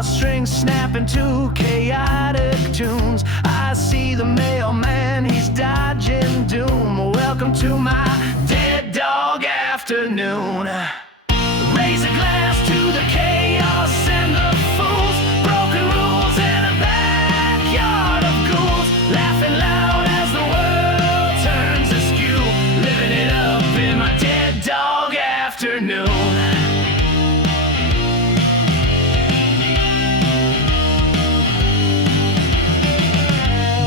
guitar strings snapping to chaotic tunes. I see the mailman, he's dodging doom. Welcome to my dead dog afternoon. Raise a glass to the chaos and the fools. Broken rules in a backyard of ghouls. Laughing loud as the world turns askew. Living it up in my dead dog afternoon.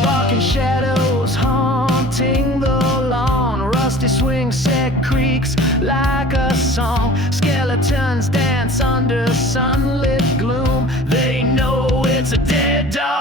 Barking shadows haunting the lawn. Rusty swing set creaks like a song. Skeletons dance under sunlit gloom. They know it's a dead dog